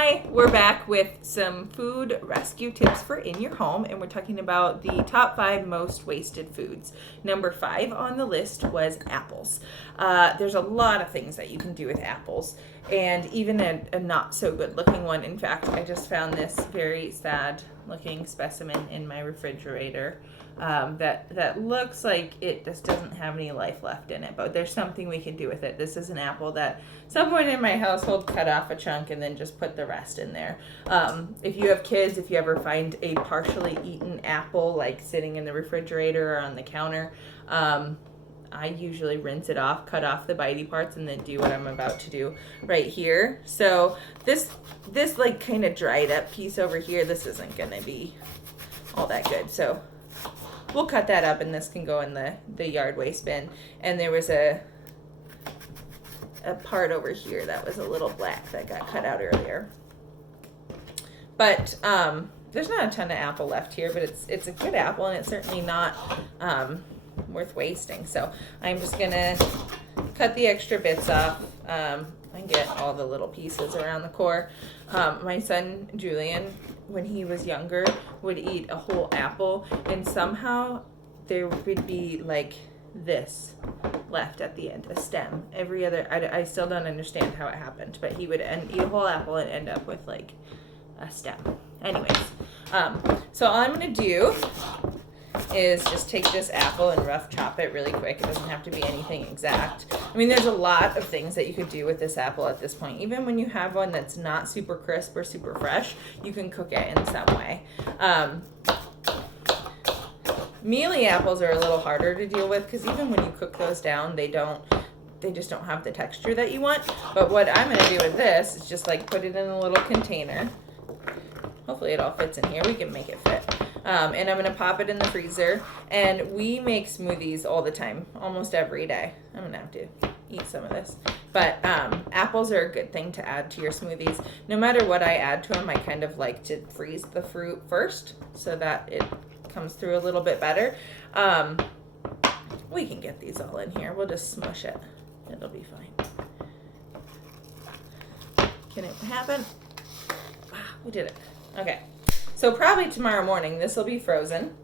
Hi, we're back with some food rescue tips for in your home, and we're talking about the top 5 most wasted foods. Number 5 on the list was apples. There's a lot of things that you can do with apples, and even a not so good looking one. In fact, I just found this very sad looking specimen in my refrigerator that looks like it just doesn't have any life left in it, but there's something we can do with it. This is an apple that someone in my household cut off a chunk and then just put the rest in there. If you have kids, if you ever find a partially eaten apple like sitting in the refrigerator or on the counter, I usually rinse it off, cut off the bitey parts, and then do what I'm about to do right here. So this like kind of dried up piece over here, this isn't gonna be all that good. So we'll cut that up, and this can go in the yard waste bin. And there was a part over here that was a little black that got cut out earlier. But there's not a ton of apple left here, but it's a good apple, and it's certainly not worth wasting. So I'm just gonna cut the extra bits off and get all the little pieces around the core. My son Julian, when he was younger, would eat a whole apple, and somehow there would be like this left at the end, a stem. Every other, I still don't understand how it happened, but he would eat a whole apple and end up with like a stem. Anyways, so all I'm gonna do is just take this apple and rough chop it really quick. It doesn't have to be anything exact. I mean, there's a lot of things that you could do with this apple at this point. Even when you have one that's not super crisp or super fresh, you can cook it in some way. Mealy apples are a little harder to deal with because even when you cook those down, they just don't have the texture that you want. But what I'm going to do with this is just like put it in a little container. Hopefully it all fits in here. We can make it fit. And I'm going to pop it in the freezer. And we make smoothies all the time, almost every day. I'm going to have to eat some of this. But apples are a good thing to add to your smoothies. No matter what I add to them, I kind of like to freeze the fruit first so that it comes through a little bit better. We can get these all in here. We'll just smush it. It'll be fine. Can it happen? We did it. Okay. So probably tomorrow morning this will be frozen,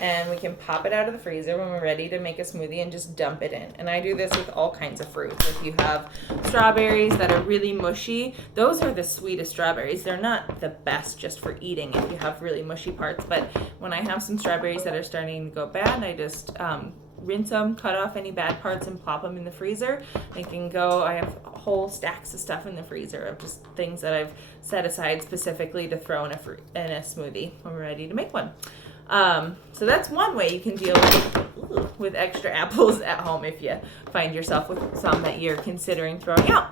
and we can pop it out of the freezer when we're ready to make a smoothie and just dump it in. And I do this with all kinds of fruits. If you have strawberries that are really mushy, those are the sweetest strawberries. They're not the best just for eating if you have really mushy parts, but when I have some strawberries that are starting to go bad, I just rinse them, cut off any bad parts, and plop them in the freezer. They can go, I have whole stacks of stuff in the freezer of just things that I've set aside specifically to throw in a smoothie when we're ready to make one. So that's one way you can deal with extra apples at home if you find yourself with some that you're considering throwing out.